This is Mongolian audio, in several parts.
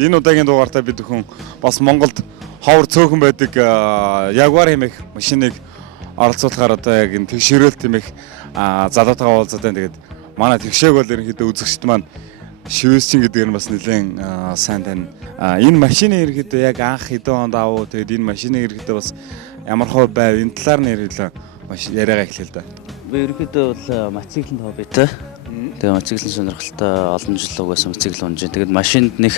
Энэ удаагийн дугаартаа бид хүн бас Монголд ховор цөөхөн байдаг Jaguar хэмээх машиныг оролцуулахаар одоо яг энэ тэгшэрэлт хэмээх залуутайгаа уулзаад байна. Тэгээд манай тэгшээг бол ерөнхийдөө үзэгчд маань шивэсчин гэдэг нь бас нэлээд сайн тань. Энэ машины ерөнхийдөө яг анх хэдэн онд авуу. Тэгээд энэ машины ерөнхийдөө бас ямар хөө байв энэ талаар нь яриагаа эхлэе л да. Би ерөнхийдөө бол мотоциклын хоббитэй. Тэгээ мотоциклын сонирхолтой олон жил угаасан мотоцикл унж. Тэгээд машинд нэг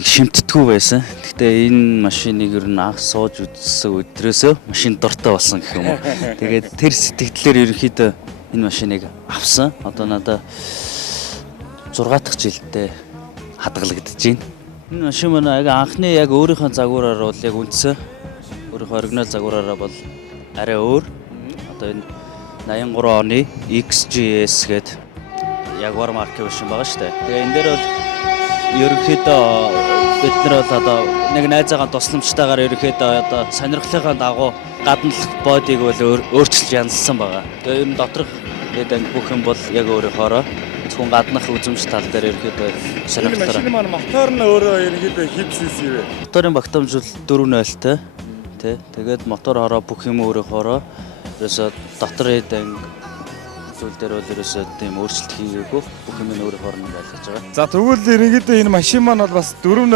шимтдэггүй байсан. Гэхдээ энэ машиныг ер нь анх сууж үзсэн өдрөөсөө машин дуртай болсон гэх юм уу. Тэгээд тэр сэтгэлээр ерөнхийдөө энэ машиныг авсан. Одоо надад 6 дахь жилдээ хадгалагдаж байна. Энэ машин маань яг анхны яг өөрийнхөө загвараар бол яг үндсэн. Өөрийнхөө оригинал загвараараа бол арай өөр. Одоо энэ 83 оны XGS гэдэг Jaguar маркийн машин байгаа шүү дээ. Тэгээ энэ дээр бол ерөнхийдөө бид нар бол одоо нэг найзаагаа тусламжтайгаар ерөнхийдөө одоо сонирхлынхаа дагуу гадналах бодийг бол өөрчилж янзлсан байгаа. Тэгээ ер нь доторх гэдэг бүх юм бол яг өөрийнхоороо зөвхөн гаднах үзэмж тал дээр ерөнхийдөө сонирхолтой. Машин маань мотор нь өөрөө ерөнхийдөө хэд cc вэ? Моторын багтаамж бол 4.0-тэй. Тэ. Тэгээд мотор хороо бүх юм өөрийнхоороо ерөөсө дотор эдэн зүйл дээр бол ерөөсөө тийм өөрчлөлт хийгээгүй бүх юм нь өөрөөр нь байлгаж байгаа. За тэгвэл ерөнхийдөө энэ машин маань бол бас 4.0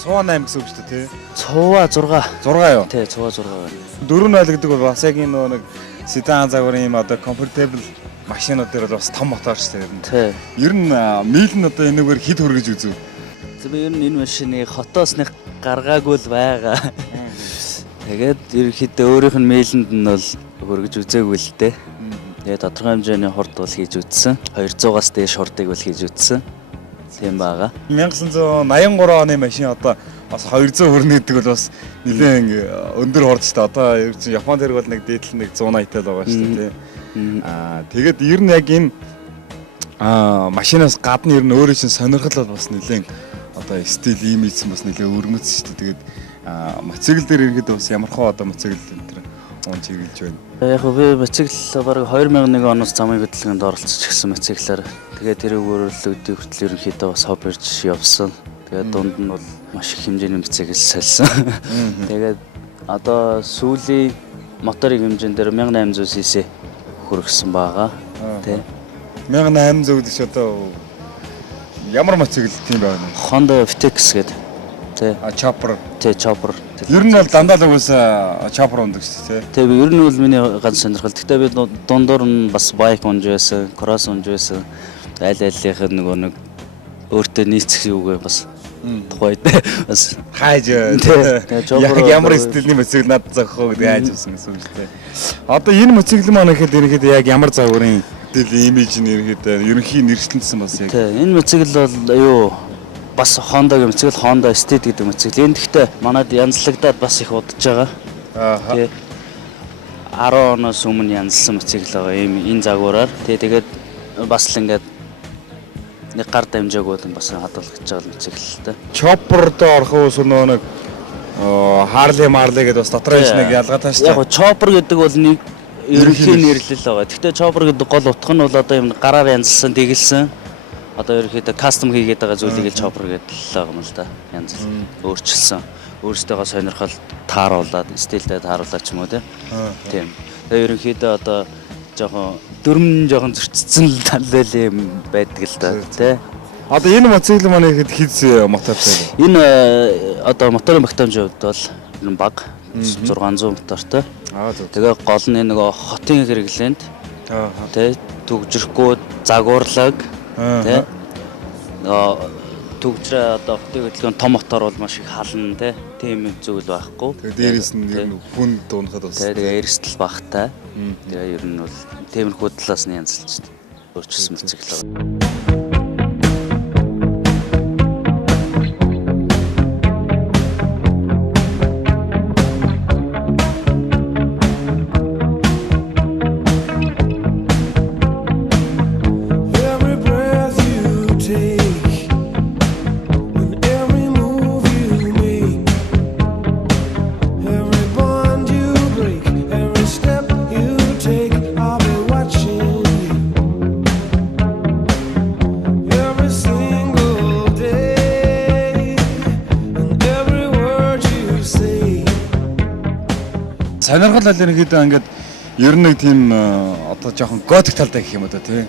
108 гэсэн үг шүү дээ тий. 106 юу? Тий 106 байна. 4.0 гэдэг бол бас яг энэ нэг седан загварын юм одоо comfortable машинууд дээр бол бас том мотор шүү дээ. Тий. Ер нь мил нь одоо энэгээр хэд хөргөж үзв? За би ер нь энэ машиныг хотоос нэг гаргаагүй л байгаа. Тэгээд ерөнхийдөө өөрийнх нь мейлэнд нь бол хөргөж үзээгүй л дээ. Тэгээд тодорхой хэмжээний хурд бол хийж үзсэн. 200-аас дээш хурдыг бол хийж үзсэн. Тийм байгаа. 1983 оны машин одоо бас 200 хүрнэ гэдэг бол бас нэлээд өндөр хурд шүү дээ. Одоо ер нь Японд хэрэг бол нэг дээдл нэг 180-тай л байгаа шүү дээ. Тэгээд ер нь яг энэ машинаас гадна ер нь өөрөө чинь сонирхол бол бас нэлээд одоо стил имиж бас нэлээд өргөмөц шүү дээ. Тэгээд мотоцикл дээр ирэхэд бас ямар хөө одоо мотоцикл энэ он чиглэж байна. Яг би мотоцикл бараг 2001 оноос замын хөдөлгөөнд оролцож гисэн мотоциклаар. Тэгээд тэрүүгээр л өдөө хүртэл ерөнхийдөө бас хоббирж явсан. Тэгээд дунд нь бол маш их хэмжээний мотоцикл сольсон. Тэгээд одоо сүүлийн моторын хэмжээнд дээр 1800 cc хүргэсэн байгаа. Тэ. 1800 гэж одоо ямар мотоцикл тийм байна вэ? Honda Vtex гэдэг. Тэ. Chopper. Тэ chopper. Ер нь бол дандаа л уусаа chopper ундаг шүү дээ. Тэ би ер нь бол миний ганц сонирхол. Гэхдээ би дундуур нь бас байк унж байсан, кросс унж байсан. Аль алийнх нэг өөртөө нийцэх юугээ бас тухайд бас хайж яг ямар стилийн мотоцикл надад зохих гэдэг хайж авсан гэсэн үг шүү дээ. Одоо энэ мотоцикл маань ихэд ерөнхийдөө яг ямар загварын имиж нь ерөнхий нэршлэнсэн бас яг. Тэ энэ мотоцикл бол юу бас Honda-гийн мотоцикл Honda Steed гэдэг мотоцикл. Энэ гэхдээ манад янзлагдаад бас их удаж байгаа. Тий. 10 оноос өмнө янзлсан мотоцикл байгаа юм энэ загвараар. Тэгээд бас л ингээд нэг гар дамжааг бол бас хадгалж байгаа мотоциклтэй. Chopper-д орох ус нэг Harley гэдэг бас дотор нь нэг ялгаатай шүү дээ. Яг Chopper гэдэг бол нэг ерөнхий нэрлэл байгаа. Гэхдээ Chopper гэдэг гол утга нь бол одоо юм гараар янзлсан, дэглэсэн одоо ерөөхдөө кастом хийгээд байгаа зүйлийг л chopper гэдэг л байгаа юм л да. Янз бүр өөрчилсөн. Өөрсдөө сонирхол тааруулаад, стилдээ тааруулаад ч юм уу тийм. Тэгээ ерөөхдөө одоо жоохон зөрчсөн л тал юм байдаг л да тий. Одоо энэ мотоцикл маань ихэд хиз мотортой вэ? Энэ одоо моторын багтаамжийн хувьд бол энэ баг 600 мотортой. Тэгээ гол нь нөгөө хотын хэрэглээнд тий төгжрөхгүй загварлаг тэ төгжрээ одоо хотын хөдөлгөөний том мотор бол маш их хална тийм зүйл байхгүй. Тэгээ дээрээс нь ер нь хүн дуунахад бас тэгээ эрсдэл багтай. Тэгээ ер нь бол тиймэрхүү талаас нь янзлж өөрчилсөн мотоцикл байна. сонирхол аль ерөнхийдөө ингээд ер нь нэг тийм одоо жоохон готик талтай гэх юм уу тий.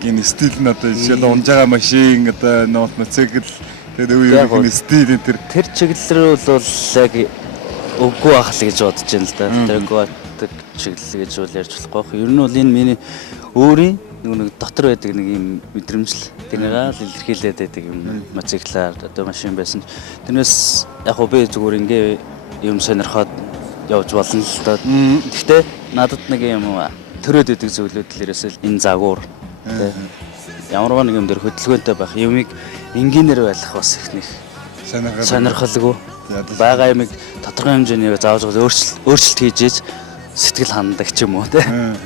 Гин стил нь одоо жишээл унж байгаа машин одоо нот моцикл тэгээд өөр юм стил энэ тэр чиглэл рүү бол яг үгүй байх л гэж бодож байна л да. Тэр готик чиглэл гэж бол ярьж болохгүй. Ер нь бол энэ миний өөрийн нэг дотор байдаг нэг юм мэдрэмжл тэрнийгаа л илэрхийлээд байдаг юм моциклаар одоо машин байсан. Тэрнээс яг би зүгээр ингээ юм сонирхоод явж болно л да. Гэхдээ надад нэг юм төрөөд идэг зүйлүүд л ерөөсөө энэ загвар тий ямар нэг юм дээр хөдөлгөөнтэй байх юмыг энгийнээр байлгах бас их нэг сонирхолгүй байгаа юмыг тодорхой хэмжээний зааж өөрчлөлт хийж сэтгэл хандаг ч юм уу тий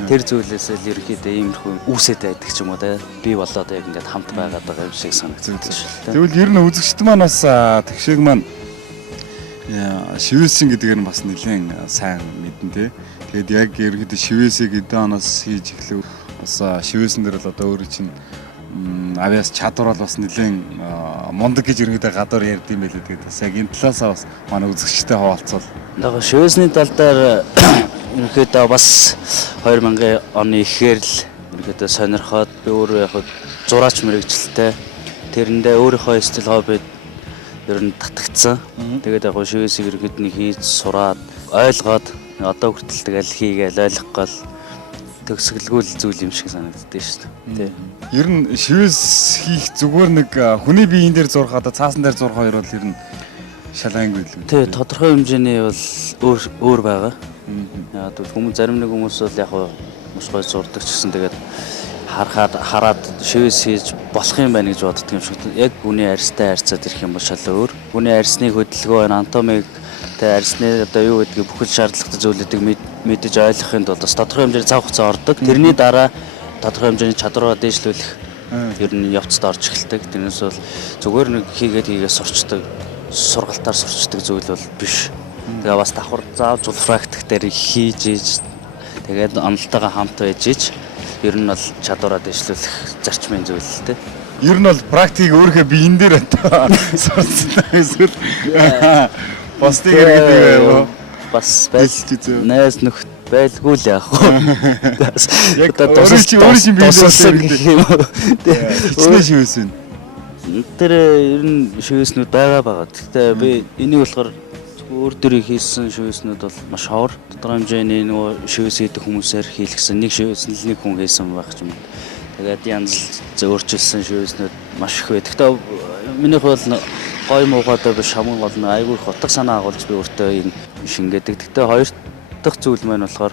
тэр зүйлээс л ерөөхдөө иймэрхүү үүсэт байдаг ч юм уу тий би болоод яг ингээд хамт байгаад байгаа юм шиг санагддаг шүү. Тэгвэл ер нь үзэгчд маань бас тэгшээг маань шивээсин гэдгээр нь бас нэлээд сайн мэднэ тий. Тэгээд яг ерөөхдөө шивээсийг эдэн оноос хийж эхлэв бас шивээсэн дээр л одоо өөрөө чинь авиас чадвар бол бас нэлээд мундаг гэж ерөөхдөө гадуур ярьд юм байлээ. Тэгээд бас яг энэ талаасаа бас манай үзэгчтэй хаваалцвал. Яг шивээсний тал дээр ерөөхдөө бас 2000 оны ихээр л ерөөхдөө сонирхоод би өөрөө яг зураач мэрэгчлээ. Тэрэндээ өөрийнхөө стил хоббид ер нь татгцсан. Тэгээд яг шивээсийг ерөөхдөө хийж сураад ойлгоод одоо хүртэл тэгэл хийгээл ойлгох гол төгсгөлгүй зүйл юм шиг санагддаг шүү дээ. Тий. Ер нь шивээс хийх зүгээр нэг хүний биеийн дээр зурх одоо цаасан дээр зурх хоёр бол ер нь шалгаангүй л үү? Тий, тодорхой хэмжээний бол өөр байгаа. Яг хүмүүс зарим нэг хүмүүс бол яг мушгой зурдаг ч гэсэн тэгээд хараад шивээс хийж болох юм байна гэж боддог юм шиг. Яг хүний арьстай харьцаад ирэх юм бол шал өөр. Хүний арьсны хөдөлгөөн, анатомиг тэ арьсны одоо юу гэдгийг бүхэл шаардлагатай зүйлүүдийг мэдэж ойлгохын тулд бас тодорхой хэмжээний цаг хугацаа ордог. Тэрний дараа тодорхой хэмжээний чадвараа дээшлүүлэх ер нь явцад орж эхэлдэг. Тэрнээс бол зүгээр нэг хийгээд сурчдаг, сургалтаар сурчдаг зүйл бол биш. Тэгээ бас давхар заавж практик дээр хийж тэгээд онолтойгоо хамт байж ер нь бол чадвараа дээшлүүлэх зарчмын зүйл л дээ. Ер нь бол практикийг өөрийнхөө биеийн дээр сурцсан эсвэл бас тэгээд бас найз нөхд байлгүй л яах вэ? Яг өөрөө чинь биеийн дээр шивээс вэ? Тэр ер нь шивээснүүд байгаа. Гэхдээ би энийг болохоор өөр дөрөв хийсэн шивээснүүд бол маш ховор. Тодорхой хэмжээний нөгөө шивээс хийдэг хүмүүсээр хийлгсэн нэг шивээс нь нэг хүн хийсэн байх юм. Тэгээд янз өөрчилсөн шивээснүүд маш их бай. Гэхдээ минийх бол гой муугатай биш хамгийн гол нь айгүй их утга санаа агуулж би өөртөө энэ шингээдэг. Гэхдээ хоёр дахь зүйл маань болохоор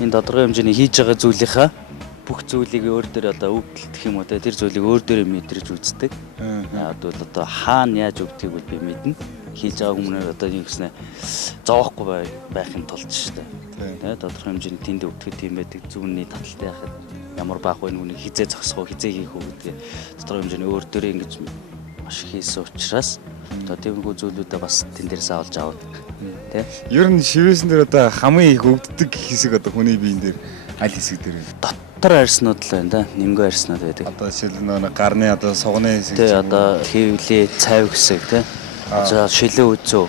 энэ тодорхой хэмжээний хийж байгаа зүйлийнхаа бүх зүйлийг өөр дээр одоо өвдөлтөх юм уу те тэр зүйлийг өөр дээр мэдрэж үздэг. Яг бол одоо хаана яаж өвдгийг бол би мэднэ. Хийж байгаа хүмүүнээр одоо юм гэснээр зоохгүй байхын тулд шүү дээ. Тэ тодорхой хэмжээний тэнд өвдөхөд тийм байдаг зүүнний таталтай яхад ямар баах вэ нүг хизээ зогсох уу хизээ хийх үү гэдгээ тодорхой хэмжээний өөр дээрээ ингэж маш хийсэн учраас одоо тиймэрхүү зүйлүүдээ бас тэн дээрээс авалж аваад тэ. Ер нь шивээсэн дээр одоо хамгийн их өвддөг хэсэг одоо хүний биеийн дээр аль хэсэг дээр вэ? Дотор арьснууд л байна да. Нимгөө арьснууд байдаг. Одоо жишээл нэг гарны одоо сугны хэсэг. Тэ одоо хэвлээ, цайв хэсэг тэ. Одоо шилэн үзүү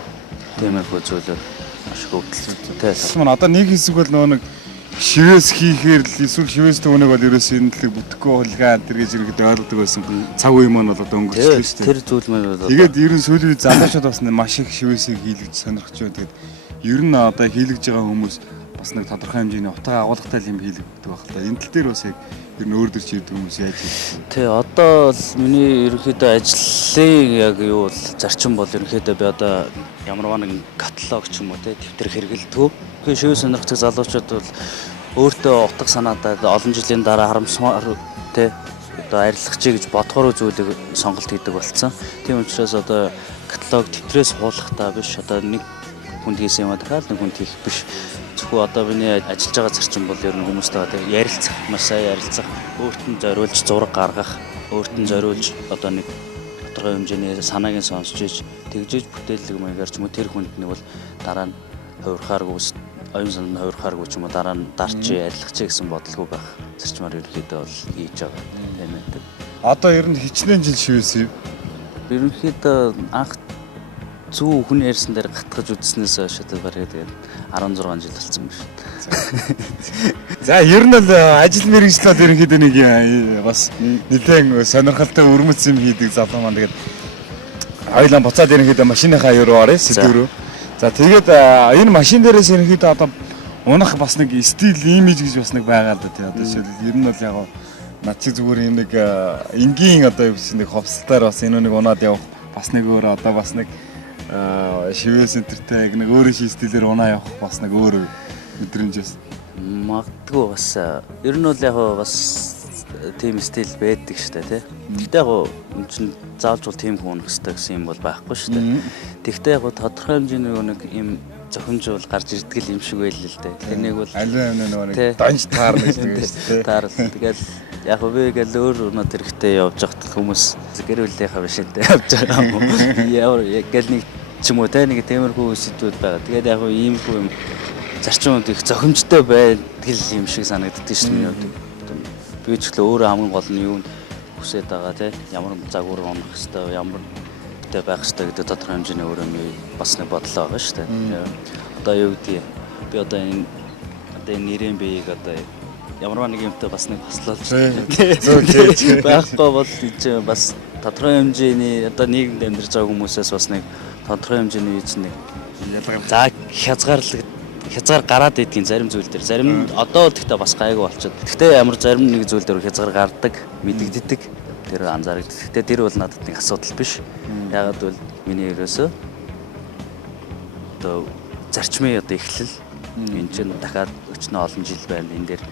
тиймэрхүү зүйлүүд маш их өвдөлттэй. Тэ. Одоо нэг хэсэг бол нэг шивээс хийхээр л эсвэл шивээс төвнийг бол ерөөсөө энэ төлөв бүтэхгүй хулгай тэр гэж ирэхэд ойлгодог байсан. Цаг үе маань бол одоо өнгөрчлөө шүү дээ. Тэр зүйл маань бол тэгээд ер нь сүүлийн үед залуучууд бас маш их шивээсийг хийлгэж сонирхож байна. Тэгээд ер нь одоо хийлгэж байгаа хүмүүс бас нэг тодорхой хэмжээний утга агуулгатай юм хийлгдэг байх л да. Энэ тал дээр бас яг ер нь өөр дөр чийдэг хүмүүс яаж хийх вэ? Тий, одоо бол миний ерөнхийдөө ажлын яг юу бол зарчим бол ерөнхийдөө би одоо ямар нэгэн каталог ч юм уу те дэвтэр хэрэгэлдэг. Тэгэхээр шивээ сонирхдаг залуучууд бол өөртөө утга санаатай олон жилийн дараа харамсмаар те одоо арилгах чи гэж бодхоор зүйлийг сонголт хийдэг болсон. Тийм учраас одоо каталог дэвтрээс хуулахтаа биш одоо нэг хүнд хийсэн юм дахиад нэг хүнд хийх биш. Зөвхөн одоо миний ажиллаж байгаа зарчим бол ер нь хүмүүстэй ярилцах, маш сайн ярилцах, өөрт нь зориулж зураг гаргах, өөрт нь зориулж одоо нэг тодорхой хэмжээний санааг нь сонсч иж тэгжиж бүтээлэг маягаар ч юм уу тэр хүнд нэг бол дараа нь хувирхааргүй оюун санаа нь хувирхааргүй ч юм уу дараа нь дарч ярилцах гэсэн бодлого байх зарчмаар ерөнхийдөө бол хийж байгаа тийм ээ. Одоо ер нь хичнээн жил шивээс юм. Ерөнхийдөө анх зүү хүн ярьсан дээр гатгаж үзснээс хойш одоо барыг тэгээд 16 жил болсон юм шиг. За ер нь л ажил мэргэжлээд ерөнхийдөө нэг бас нэлээд сонирхолтой өрмөц юм хийдэг залуу маань тэгээд хоёлаа буцаад ерөнхийдөө машиныхаа юу руу орё сэдв рүү. За тэгээд энэ машин дээрээс ерөнхийдөө одоо унах бас нэг стил имиж гэж бас нэг байгаа л да тий. Одоо жишээлбэл ер нь бол яг над чи зүгээр юм нэг энгийн одоо нэг ховсолтоор бас энэ нэг унаад явах бас нэг өөр одоо бас нэг шивээс энтертэй нэг өөр ши стилээр унаа явах бас нэг өөр мэдрэмжээс магадгүй бас ер нь бол яг бас тийм стил байдаг штэ тий. Гэхдээ яг энэ чинь заавч бол тийм хүн унах хэрэгтэй гэсэн юм бол байхгүй штэ. Тэгвэл яг тодорхой хэмжээний нэг юм зохимжуул гарч ирдэг юм шиг байл л дээ. Тэгэхээр нэг бол аль нэг данж таарна гэдэг юм шүү дээ. Таарл. Тэгэл яг би гэл өөр өнөд хэрэгтэй явж байхад хүмүүс гэр бүлийнхаа бишэнтэй явж байгаа юм уу? Ямар гэл нэг ч юм уу те нэг тиймэрхүү сэдвүүд байгаа. Тэгээд яг иймэрхүү юм зарчим үед их зохимжтой байдаг юм шиг санагддаг шүү дээ. Би ч л өөрөө хамгийн гол нь юу хүсэж байгаа те ямар загвар унах хэвээр ямар тэ байх хэрэгтэй гэдэг тодорхой хэмжээний өөрөө бас нэг бодлоо байгаа шүү дээ. Одоо юу гэдгийг би одоо энэ нэрийн биеийг одоо ямар нэг юмтай бас нэг хослуулж байхгүй бол энэ бас тодорхой хэмжээний одоо нийгэмд амьдарч байгаа хүмүүсээс бас нэг тодорхой хэмжээний үеч нэг за хязгаар гараад идгийн зарим зүйл дээр зарим одоо тэгтээ бас гайгүй болчиход. Тэгтээ ямар зарим нэг зүйл дээр хязгаар гардаг, мэдэгддэг тэр анзаардаг. Тэгтээ тэр бол надад нэг асуудал биш. Ягаад бол миний ерөөсөө одоо зарчмын одоо эхлэл энэ чинь дахиад өчнө олон жил байна. Энэ дээр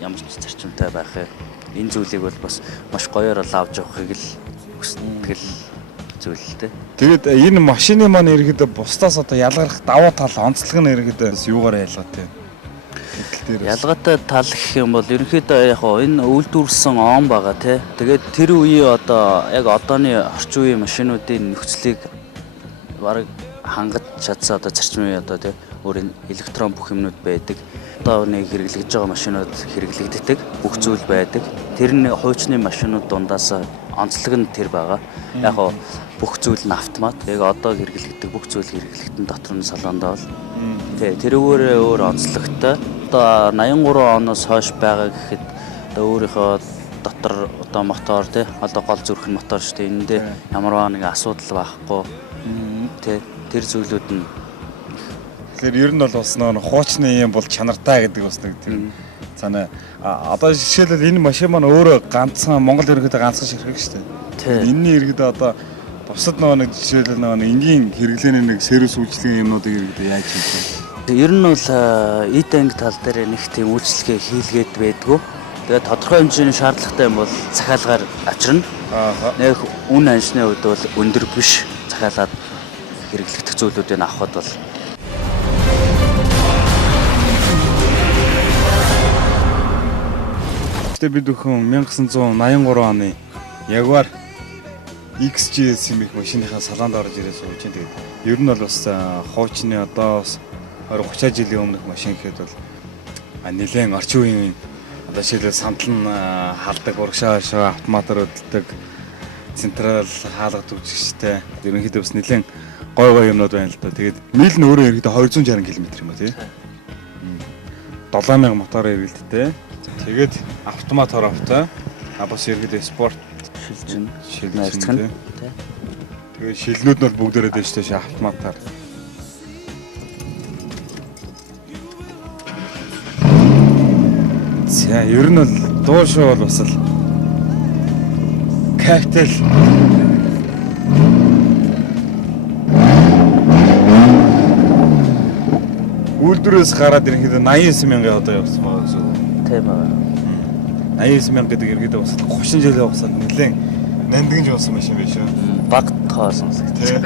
ямар ч зарчимтай байх юм. Энэ зүйлийг бол бас маш гоёор л авч явахыг л хүсдэг зүйл л дээ. Тэгээд энэ машины маань ерөөдөө бусдаас одоо ялгарх давуу тал онцлог нь ерөөдөө юугаар ялгаатай вэ? Ялгаатай тал гэх юм бол ерөнхийдөө яг энэ үйлдвэрлэсэн он байгаа тий. Тэгээд тэр үеийн одоо яг одооны орчин үеийн машинуудын нөхцөлийг бараг хангаж чадсан одоо зарчмын одоо тий өөр электрон бүх юмнууд байдаг. Одоо нэг хэрэглэж байгаа машинууд хэрэглэгддэг бүх зүйл байдаг. Тэр нь хуучны машинууд дундаас онцлог нь тэр байгаа. Яг бүх зүйл нь автомат. Яг одоо хэрэглэгддэг бүх зүйл хэрэглэгдэн дотор нь салондоо бол. Тэ тэрүүгээр өөр онцлогтой. Одоо 83 оноос хойш байгаа гэхэд одоо өөрийнхөө дотор одоо мотор тий одоо гол зүрх нь мотор шүү дээ. Энд ямар нэг асуудал байхгүй. Тэ тэр зүйлүүд нь тэгэхээр ер нь бол бас нэг хуучны юм бол чанартай гэдэг бас нэг тийм цаана одоо жишээлбэл энэ машин маань өөрөө ганцхан Монгол ерөнхийдөө ганцхан ширхэг шүү дээ. Энэний ерөнхийдөө одоо бусад нэг жишээлбэл нэг энгийн хэрэглээний нэг сервис үйлчлэгийн юмнуудыг ерөнхийдөө яаж хийх вэ? Ер нь бол e-tank тал дээр нэг тийм үйлчлэгээ хийлгээд байдгүй. Тэгээд тодорхой хэмжээний шаардлагатай юм бол захиалгаар авчирна. Нэг үн аншны хувьд бол өндөр биш захиалаад хэрэглэгдэх зүйлүүдийг авахд бол бид өхөн 1983 оны Jaguar XJS юм их машиныхаа салаанд орж ирээ сууж байна. Тэгээд ер нь бол бас хуучны одоо 20-30 жилийн өмнөх машин гэхэд бол нэлээд орчин үеийн одоо жишээлбэл сандал нь халдаг, урагшаа хашаа автоматар өдөлдөг, централ хаалга төвчгчтэй. Ерөнхийдөө бас нэлээд гой юмнууд байна л да. Тэгээд мил нь өөрөө ерөнхийдөө 260 км юм ба тий. 7000 мотор эргэлттэй. Тэгээд автомат хоровтой. Бас ерөнхийдөө спорт шилжин тий. Тэгээд шилнүүд нь бол бүгдээрээ дэжтэй автоматар. За ер нь бол дуу шоу бол бас л капитал үйлдвэрээс гараад ерөнхийдөө 89,000 одоо явсан байгаа гэсэн үг. Тийм аа. 89,000 гэдэг ерөнхийдөө бас 30 жил явсан нэлээд нандин жуулсан машин байх шүү. Баг тоосонс тийм.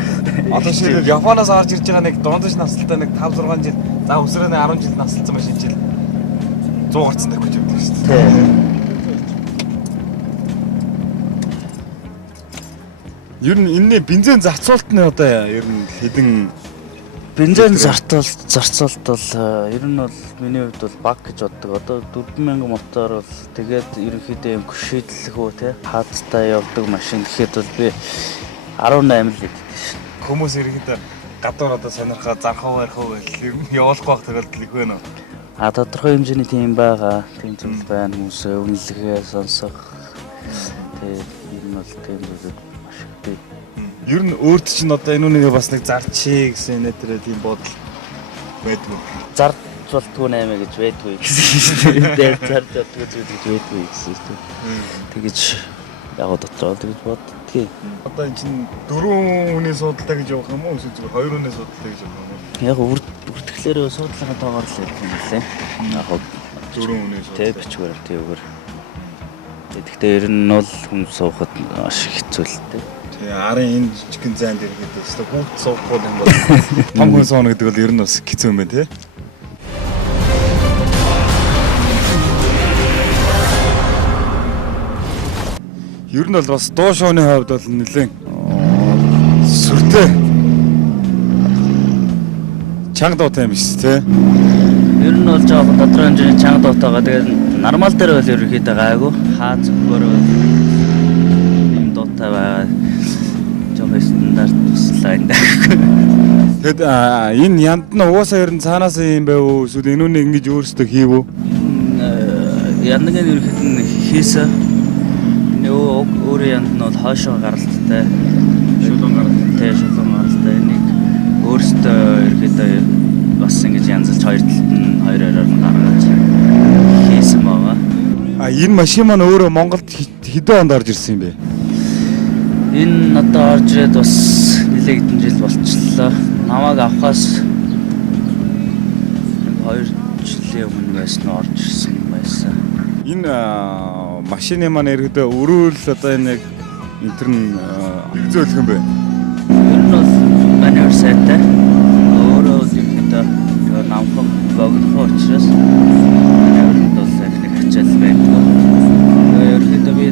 Одоо шийдэл Японоос орж ирж байгаа нэг дундаж насалтай нэг 5-6 жил за өсрөөний 10 жил насалсан машин жил 100 гарцсан дахиж явдаг шүү дээ. Ер нь энэний бензин зарцуулт нь одоо ер нь хэдэн бензин зарцуулт бол ер нь бол миний хувьд бол баг гэж боддог. Одоо 4000 мотор бол тэгээд ерөнхийдөө юм шийдлэхүү те хаадтай явдаг машин гэхэд бол би 18 л идэх шин. хүмүүс ирэхэд гадуур одоо сонирхоо зархав барихав гэх юм явуулах байх тохиолдол их байна уу? Тодорхой хэмжээний тийм байгаа. Тийм зүйл байна. Хүмүүсээ үнэлгээ сонсох. Тэгээд ер нь бол тийм зүйл маш их бий. Ер нь өөрт чинь одоо энэ үнийг бас нэг зарчээ гэсэн нэтэрэ тийм бодол байдгүй. Зарж болтгүй наймаа гэж байдгүй гэсэн. Дээр зарж болтгүй зүйл гэж байдгүй гэсэн. Тэгэж яг дотроо тэгэж боддгийг. Одоо энэ чинь 4 хүний суудалтай гэж явах юм уу? Эсвэл зүгээр 2 хүний суудалтай гэж явах юм уу? Яг үртгэлээр суудлага тоогоор л явах юм лээ. Яг 4 хүний суудалтай. Тэ бичгээр тийгээр. Тэгэхдээ ер нь бол хүн суухад маш хэцүү л дээ. Тэгээ арын энэ жижигэн зайд ирэхэд өстой хүүхд суухгүй юм бол том хүн сууна гэдэг бол ер нь бас хэцүү юм байна тий. Ер нь бол бас дуу шоуны хувьд бол нэлээд сүртэй чанга дуутай юм биш тий. Ер нь бол жоохон тодорхой хэмжээний чанга дуутайгаа тэгээд нормал дээр бол ерөөхдөө гайгүй. Хаа зөвхөр юм дуутай байгаа. Жоохон стандарт туслаа энэ. Тэгэд энэ янд нь угаасаа ер нь цаанаас юм байв уу? Эсвэл энэ үнийг ингэж өөрсдөө хийв үү? Янд нэг ерөөхдөө нь хийсэн. Өөрөө янд нь бол хойшоо гаралттай. Шулуун гаралтай нэг өөрсдөө ерөөхдөө бас ингэж янзлж хоёр талд нь хоёроор нь гаргаж хийсэн байгаа. Энэ машин маань өөрөө Монголд хэдэн онд орж ирсэн юм бэ? Энэ одоо орж ирээд бас нэлээд хэдэн жил болчихлоо. Намайг авахаас 2 жилийн өмнө байсан орж ирсэн байсан. Энэ машины маань ерөөдөө өрөөл одоо энэ интерн зөөлөх юм бэ? Ер нь бол манер сайтай. Өөрөө зөвхөн намхан богдох учраас манер бол их хичээл байдаг. Ерөөдөө би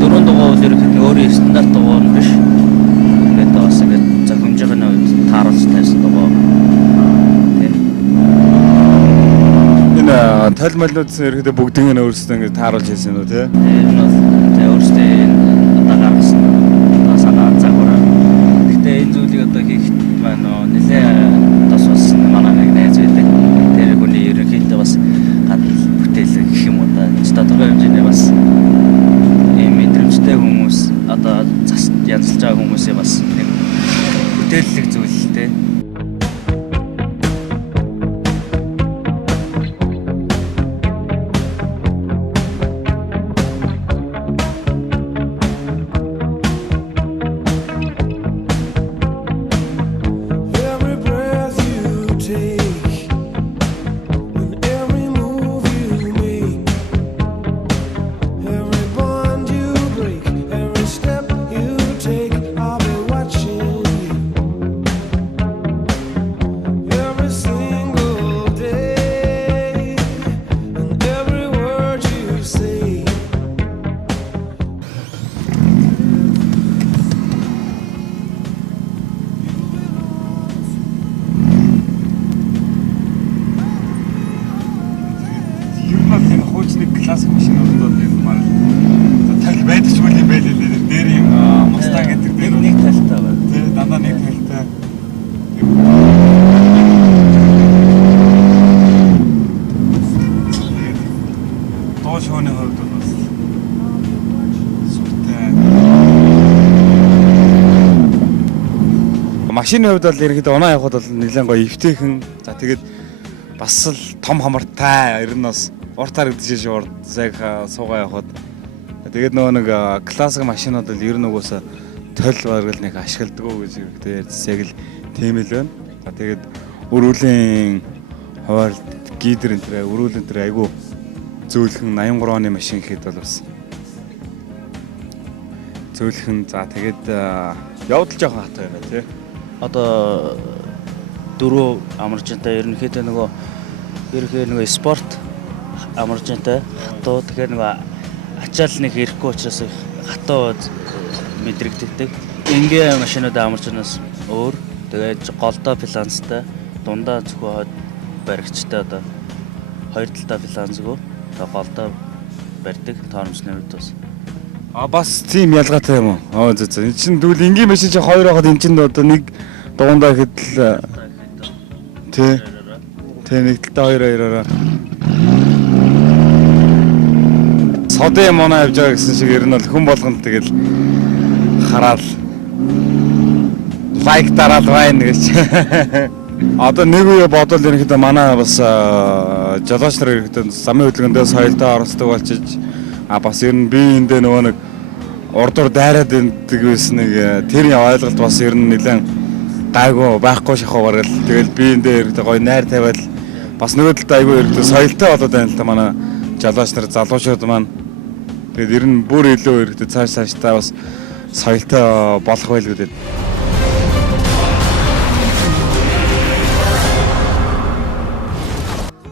дөрөв дугаар ерөөдөө өөрийн стандарт дугаар биш. Тэгээд бас ингэ зөвхөн үед тааруулж тавьсан дугаар. Энэ тайлмалнууд ерөөдөө бүгдийг нь өөрсдөө ингэ тааруулж хийсэн үү те? Энэ бол өөрсдөө одоо гаргасан. Одоо санаа загвар. Гэтэ энэ зүйлийг одоо хийхэд маань нэлээ тас бас манай нэг найз байдаг. Тэр хүний ерөнхийдөө бас гадна бүтээл гэх юм уу да. Тодорхой хэмжээний бас ийм мэдрэмжтэй хүмүүс одоо янзлж байгаа хүмүүсээ бас нэг бүтээллэг зүйлтэй. Классик машинууд бол юм маань тал байдаг ч үл юм байлээ дээр юм Mustang гэдэг дээр нэг талтай байна. Тэгээ дандаа нэг талтай. Дуу шоуны хувьд бол сүртэй. Машины хувьд бол ерөөдөө унаа явахад бол нэлээд гоё эвтэйхэн. За тэгээд бас л том хамартай ер нь бас уртаар гэдэж шүү яг суугаа явахад. Тэгээд нөгөө нэг классик машинууд бол ер нь угаасаа тол баргал нэг ашигладаг уу гэж яг л тийм л байна. За тэгээд өрүүлийн хаваар гидер энэ төр өрүүл энэ төр айгу зөөлхөн 83 оны машин гэхэд бол бас зөөлхөн за тэгээд явдал жоохон хатаа байна тий. Одоо 4 амарчтай ерөнхийдөө нөгөө спорт амарчтай хатуу тэгэхээр нөгөө ачаал нэг ирэхгүй учраас хатуу мэдрэгддэг. Ингийн машинууд амарчнаас өөр тэгээд голдоо фланцтай дундаа зөвхөн баригчтай одоо хоёр талтай фланцгүй голдоо барьдаг тоормсны үед бас А бас тийм ялгаатай юм уу? Зөө. Энэ чинь тэгвэл энгийн машин чи 2 байхад эн чинь одоо нэг дугундаа хэдэл тий. Тэ нэг талдаа 2-2-ороо. Содын моноо явж байгаа гэсэн шиг ер нь бол хүн болгонд тэгэл хараад лайк дараад байна гэж. Одоо нэг үе бодвол ерөнхийдөө манай бас жолооч нар ерөнхийдөө замын хөдөлгөөндөө соёлтой оролцдог болчиж бас ер нь би эндээ нөгөө нэг урдуур дайраад байдаг байсан нэг тэрний ойлголт бас ер нь нэлээд гайгүй байхгүй шахуу барал тэгэл би эндээ ерөнхийдөө гоё найр тавиал бас нөгөө талд айгүй ерөнхийдөө соёлтой болоод байна л та манай жолооч нар залуучууд маань тэгээд ер нь бүр илүү ерөнхийдөө цаашдаа бас соёлтой болох байлгүй дээ.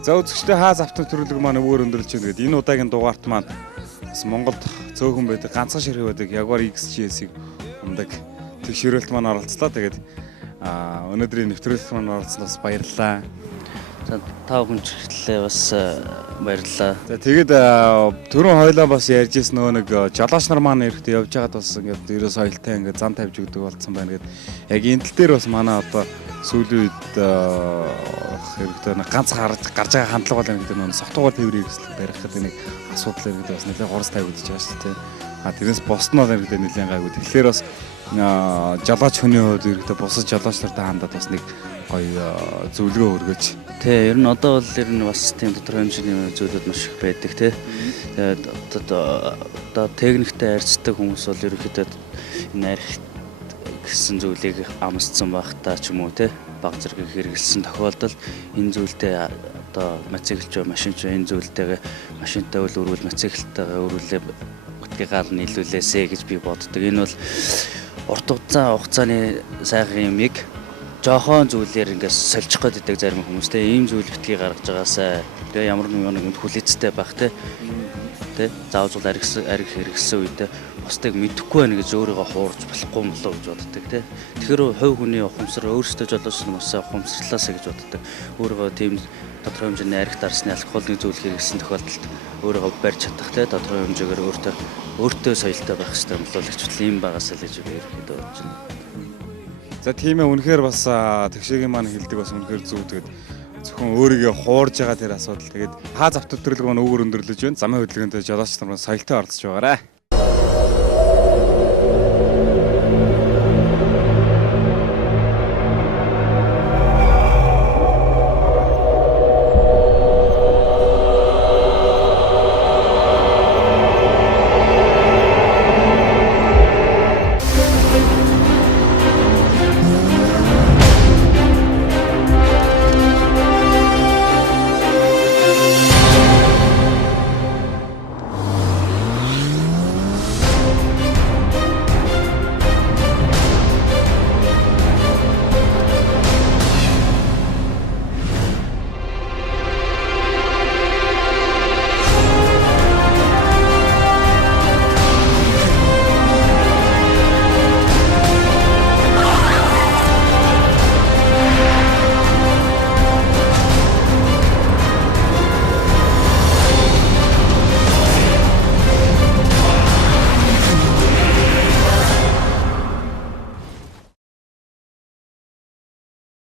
За үзэгчдээ хаа завтан төрөлөг маань өөр өндөрлж байна гэдэг энэ удаагийн дугаарт маань бас Монголд цөөхөн байдаг ганцхан ширхэг байдаг Jaguar XJS-ийг ундаг тэгшэрэлт маань оролцлоо. Тэгээд өнөөдрийн нэвтрүүлэгт маань оролцсноос баярлалаа. За та бүхэндээ бас баярлалаа. За тэгээд түрүүн хойлоо бас ярьжсэн нөгөө нэг жолооч нар маань ирэхдээ явж байгаад бас ингээд ерөө соёлтой ингээд зам тавьж өгдөг болсон байна гэдэг. Яг энэ тал дээр бас манай одоо сүүлийн үед хэрэгтэй нэг ганц гарч байгаа хандлага бол гэдэг нь согтуугаар тээврийн хэрэгсэл барих гэдэг нэг асуудал иргэдэг бас нэлээд горс тавигдаж байгаа шүү дээ. Тэрнээс босноо иргэдэг нэлээд гайгүй. Тэгэхээр бас жолооч хүний хувьд иргэдэг бусад жолоочнортой хандаад бас нэг гоё зөвлөгөө өргөж. Тэ ер нь одоо бол ер нь бас тийм тодорхой хэмжээний зүйлүүд маш их байдаг тий. Тэгээд одоо техниктэй харьцдаг хүмүүс бол ерөнхийдөө энэ арх гэсэн зүйлийг амсцсан байх та ч юм уу тий. Баг зэрэг хэрэгэлсэн тохиолдолд энэ зүйлдээ одоо мотоциклч машинч энэ зүйлтэйгээ машинтай үл өрвөл мотоциклтайгаа өрвөлээ утгаал нь нийлүүлээсэ гэж би боддог. Энэ бол урт хугацааны сайхан юмыг жоохон зүйлээр ингээс сольчих гээд байдаг зарим хүмүүстэй ийм зүйл битгий гаргаж байгаасаа тэгээ ямар нэгэн хүлээцтэй байх те заавал арх хэрэгсэн үедээ бусдыг мэдэхгүй байна гэж өөрийгөө хуурж болохгүй юм болоо гэж боддог те. Тэгэхээр хувь хүний ухамсар өөрсдөө жолооч хүмүүсээ ухамсарлаасаа гэж боддог. Өөрийгөө тийм тодорхой хэмжээний арх дарсны алкоголны зүйл хэрэгсэн тохиолдолд өөрийгөө барьж чадах те тодорхой хэмжээгээр өөртөө соёлтой байх хэрэгтэй юм болоо гэж бодлоо юм байгаасаа л гэж би ерөөдөө бодож байна. За тийм ээ үнэхээр бас тэгшээгийн маань хэлдэг бас үнэхээр зөв. Тэгээд зөвхөн өөрийгөө хуурж байгаа тэр асуудал. Тэгээд хаа завтар төрлөг маань өөр өндөрлөж байна. Замын хөдөлгөөнд жолооч нар маань соёлтой оролцож байгаарай.